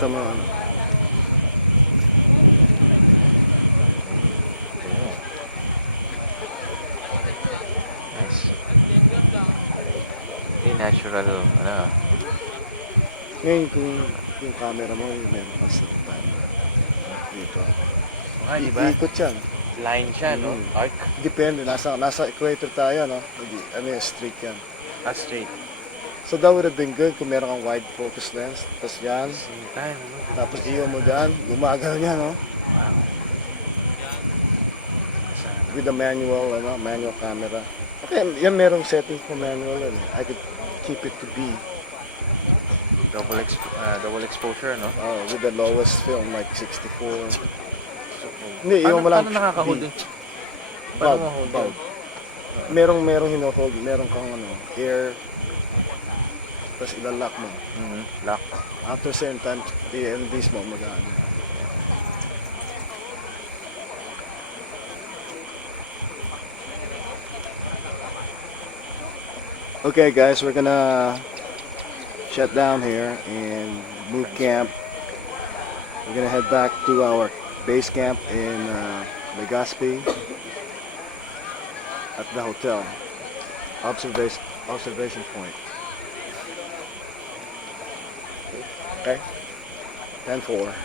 Kita mo. Natural, ano. Ngayon kung yung camera mo, yung meron ka sa dito. Ay, diba? Iikot siya. Line siya, no? Arc. Depende, nasa equator tayo, no? Ano yung street yan. Straight. So that would have been good kung meron kang wide focus lens. Tapos yan. Tapos iyo mo dyan. Gumagal niya, no? With the manual, manual camera. Okay, yan merong setting for manual. I could keep it to B. Double exposure, no? Oh, with the lowest film, like 64. Hindi, iwan mo lang. Paano nakaka-hold it? Bulb. Merong hinohold, meron kang air. Tapos ilalak mo. Lock. After certain time, i-release mo mag-ano. Okay guys, we're gonna shut down here and move camp. We're gonna head back to our base camp in Legazpi at the hotel. Observation point. Okay? 10-4.